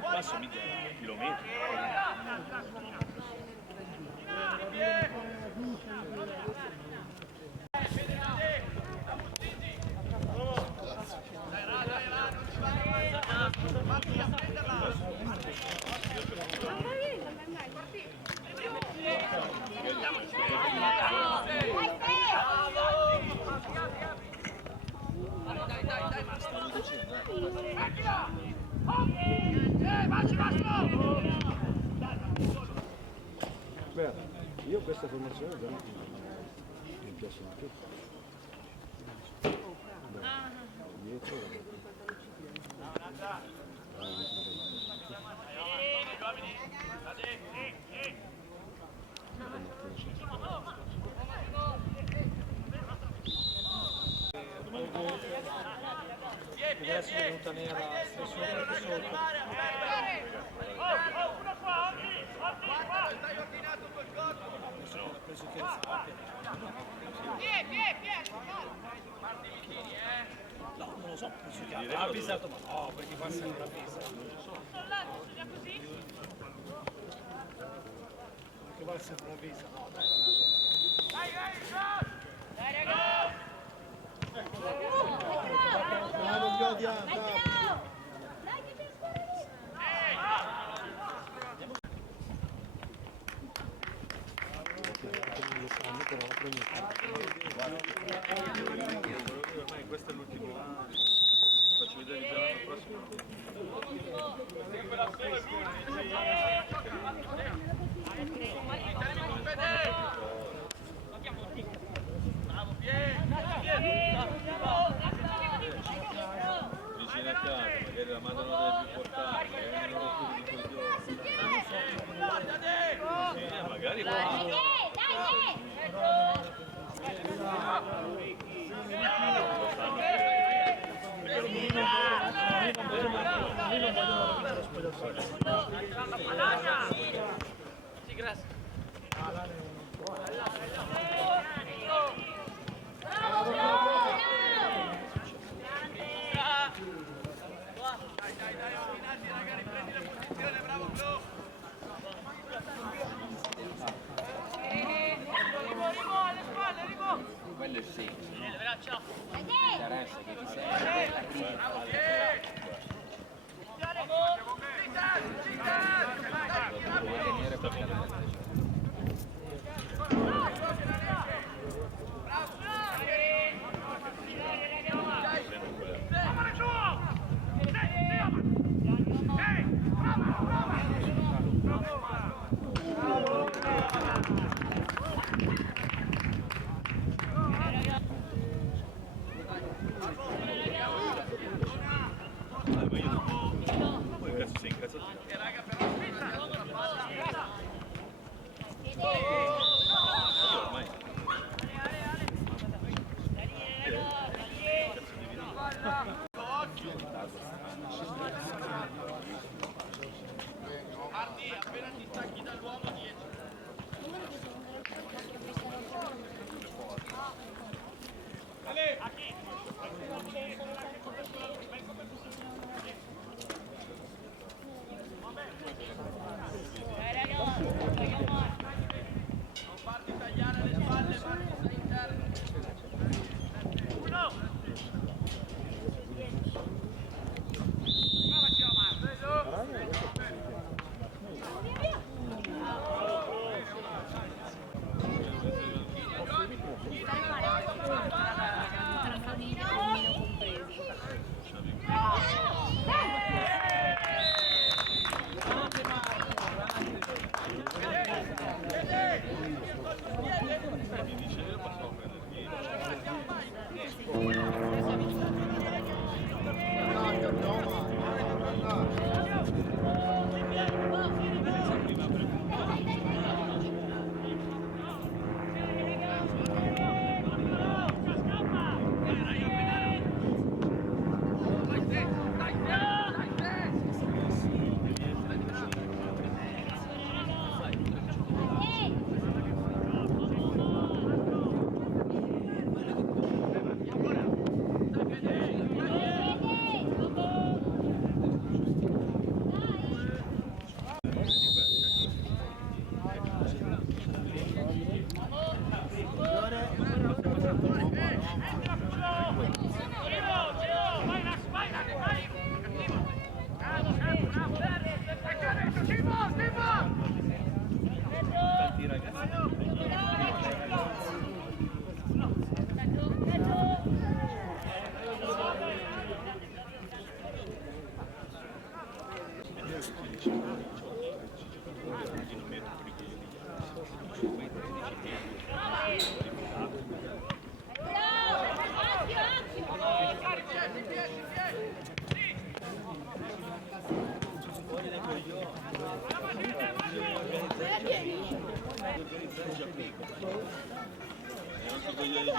Passo chilometri. Beh, io questa formazione già mi piace di più. Adesso è venuta nera sotto. Penso che no, non lo so, penso che ha avvisato, ma no, perché fa sempre avvisa. Perché va sempre avvisa, no, dai. Dai, ragazzi! Bravo Giodia! Ormai questo è l'ultimo anno. Faccio vedere già l'anno prossimo. Vicino a casa, magari la mandano delle più portate, magari Sì, grazie. Dai, ordinati ragazzi, prendi la posizione, bravo Flo. Rimo, alle spalle, Rimo. Quello è il senso, Le braccia. interessa che ti serve. Bravo, Tenere per cadere. Bravo. Marti, appena ti stacchi dall'uomo 10. Ale, a chi? Non farti tagliare le spalle, Marti, sei interno. Uno! Provaci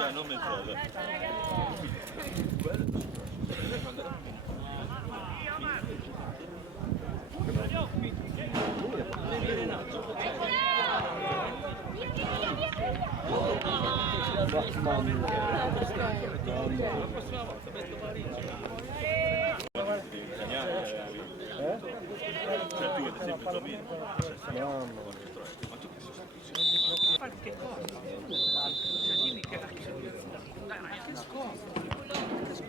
a non mezz'ora. Cioè tu ad esempio Tommy Che cosa? Cioè dimmi che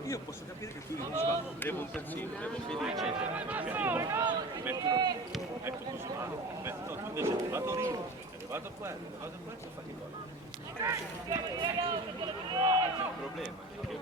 io posso capire che tu dici ma devo un terzino, devo un piede eccetera, ecco così, no, tu invece vado a Torino, vado qua e fa che cosa? Il problema è che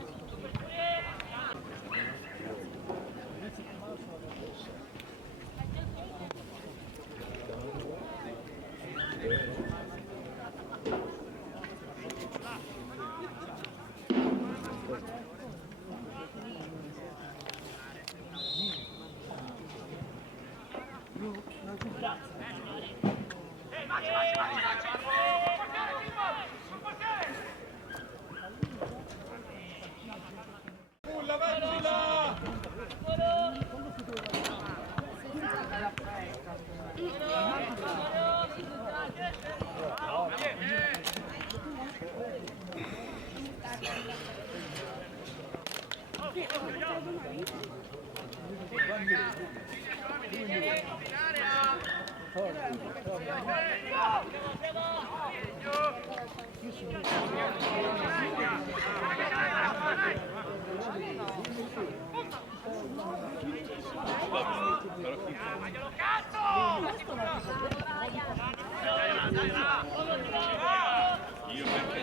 io perché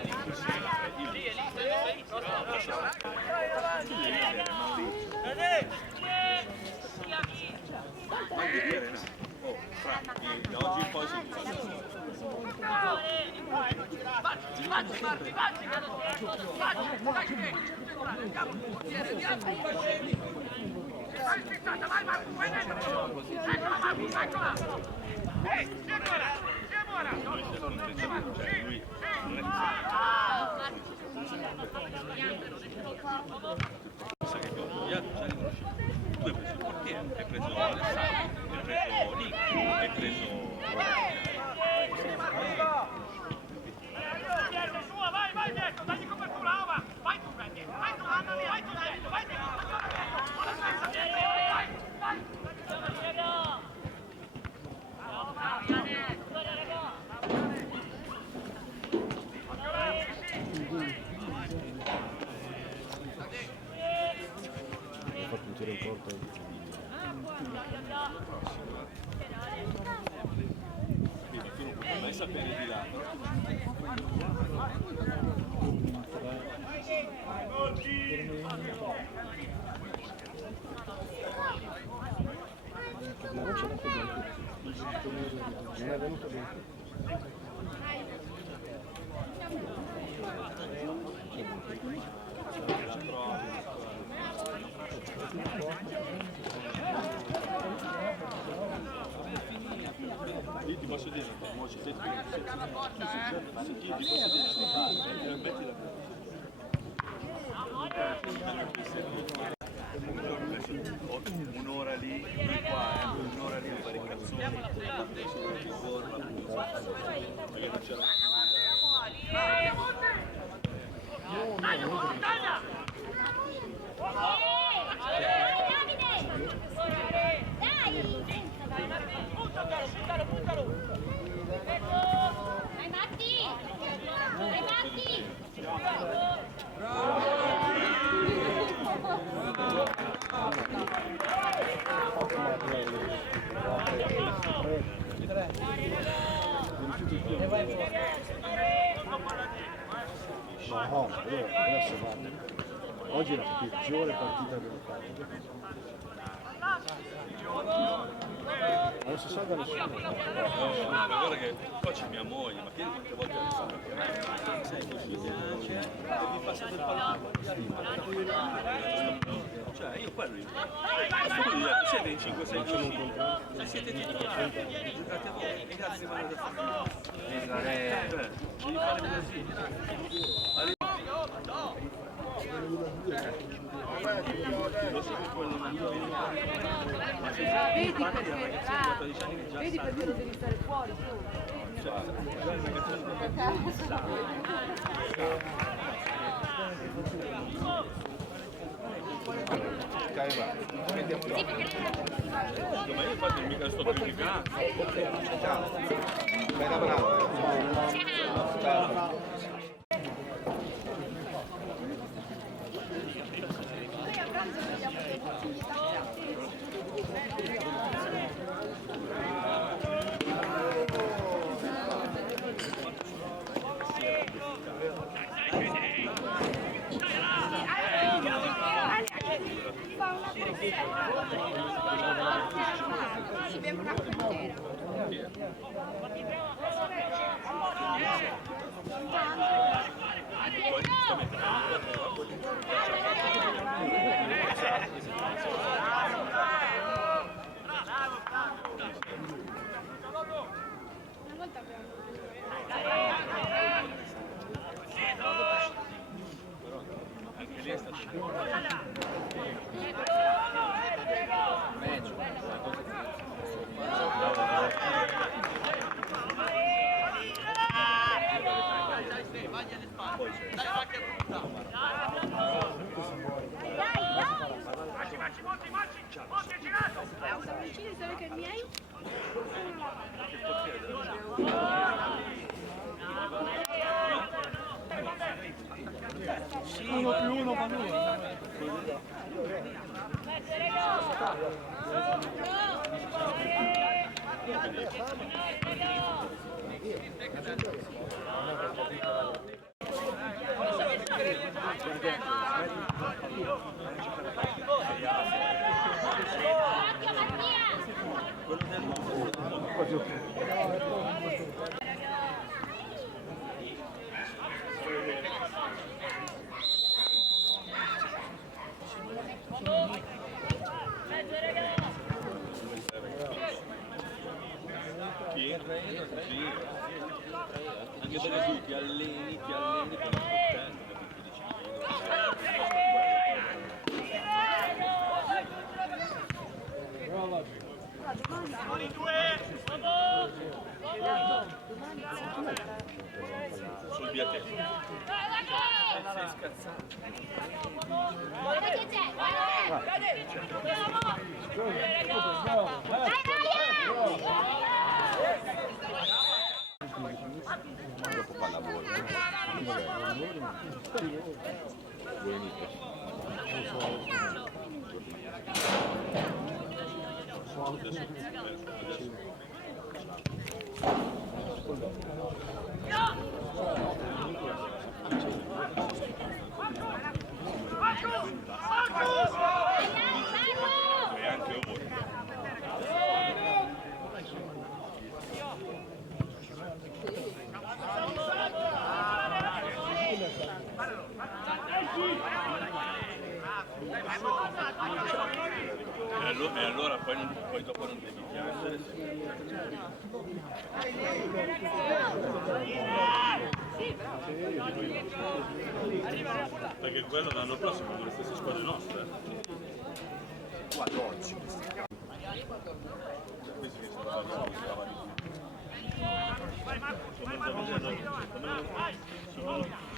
dico da oggi in poi tiro in porta. Tu non puoi mai sapere di là, Non ce l'ha più bene. Non è venuto bene. Io ti posso dire, se ti posso dire, mettila. Un'ora lì, qua, un'ora lì a fare i cazzoni, perché non c'era. Dai Matti! Dai Matti! No, adesso guarda. Oggi è la peggiore partita che ho fatto. Non si salva nessuno. Ma guarda che qua c'è mia moglie, ma che quante volte ha fatto? Sei così, mi passa del pallone. Cioè, io quello lì. Tu siete in 5-6 giorni. Se siete tutti giocate a voi, e grazie male da fare. Devi fare così. Lo so che quello non lo Vedi perché lo devi stare fuori tu. ma io infatti mica sto criticando. Vai lavorando. Anche lì è stato Vicini sono che i miei? Uno più uno fa lui. anche perché tu ti alleni con il coltello, sul biatello. Sei scazzato. Guarda che c'è, guarda! Dopo pallavolo. E allora poi dopo non devi piangere. Perché quello l'anno prossimo con le stesse squadre nostre. Guarda oggi. Questi che sono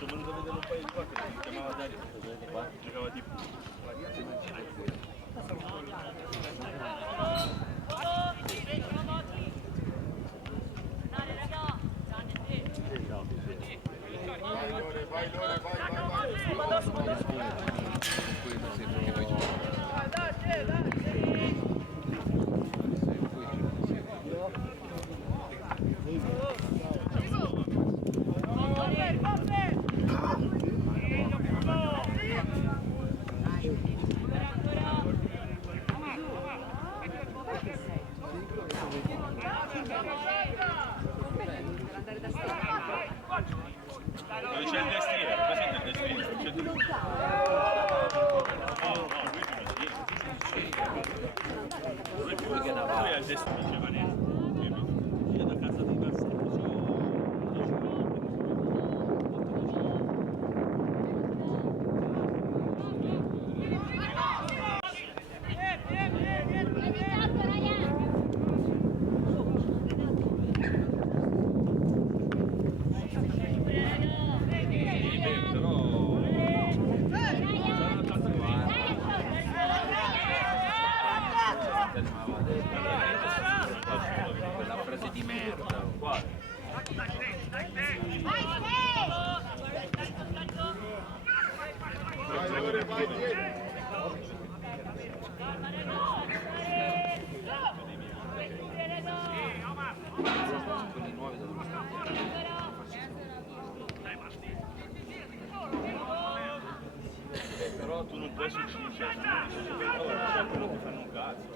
venuto a vedere un paio di volte che si chiamava Dario, giocava di dove c'è il destriere, presente il destriere? Lui è il destriere, diceva niente. Io da casa di quella frase di merda. Quelli nuovi devono stare. Però tu non puoi succedere, c'è quello che fanno un cazzo.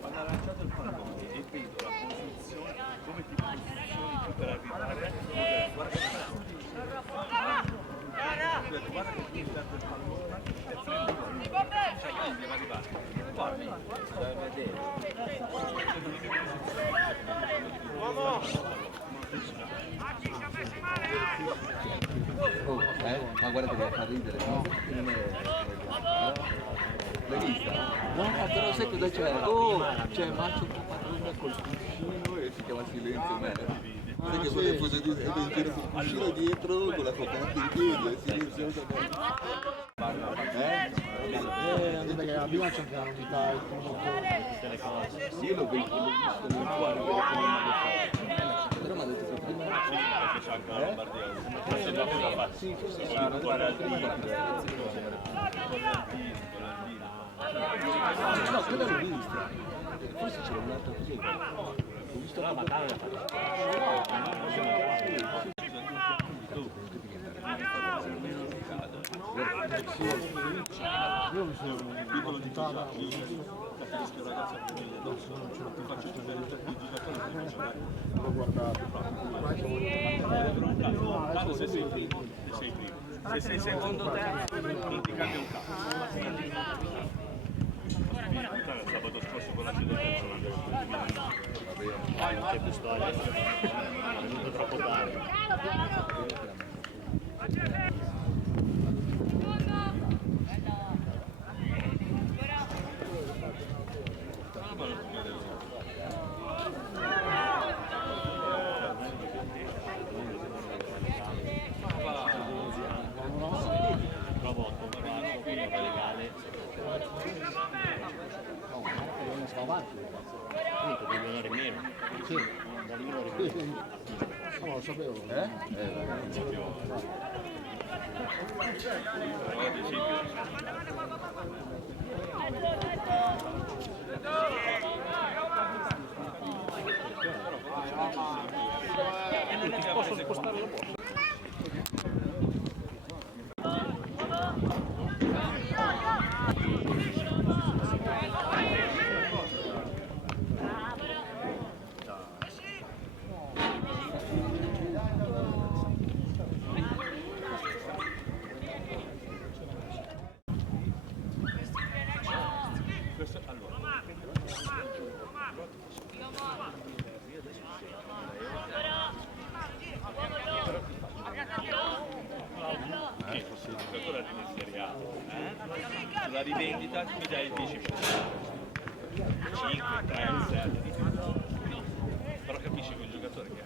Hanno lanciato il pallone e vedo la posizione, come ti posizioni tu per arrivare, guarda che guarda che ti perde il pallone e prendi, cioè io devo arrivare, guarda, dai vedere. Oh, ma guarda che fa ridere, no? L'hai vista? No, però sai cosa c'è? Oh, c'è Macio Caparrone col cuscino e si chiama Silenzio Man. Sai che vuole fosse di in giro col cuscino dietro, con la coperta in piedi, è silenzioso. Perché la prima c'è una unità il Sì, io l'ho visto nel cuore, però mi ha detto che prima... C'è anche la Lombardia. Sì, forse sì, ma prima no, quella l'ho vista. Forse c'era un'altra così. Ho visto la battaglia. Io mi sono Piccolo di Tala, capisco che ragazzi non ce la faccio giocare per i giocatori che non giocare. l'ho guardato. Tanto se sei primo, se sei secondo terzo non ti cambia un cazzo. Sabato scorso con la terzo Che pistola, è venuto troppo tardi. Trovo 8 qui legale. Non sto avanti. Comunque 2 ore in meno. Sì. Da lì non lo ricordo. No, lo sapevo. Posso spostare la borsa? alla rivendita mi dai il 10%. 5, 3, 7. Però capisci che un giocatore che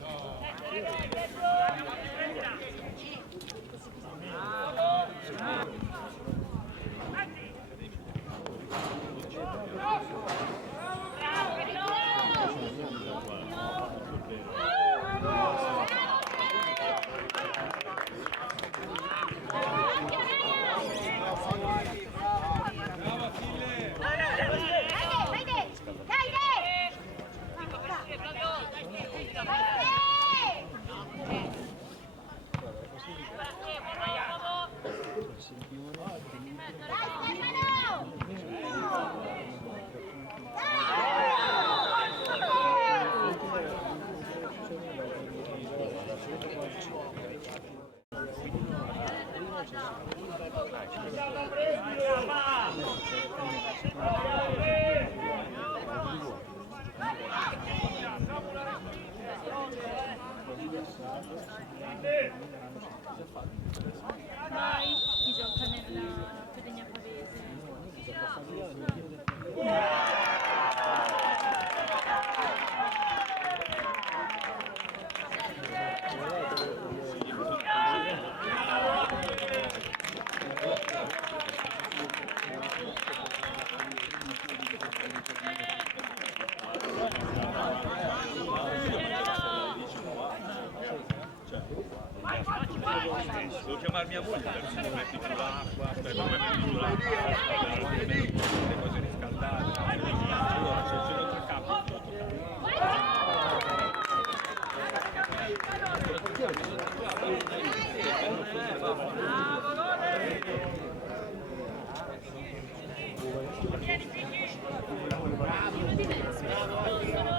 Mai si gioca nella Pedegna Pavese. devo chiamare mia moglie per se mi metti giù l'acqua, per come metti giù l'acqua, le cose riscaldate, allora se c'è l'altro capo. Bravo!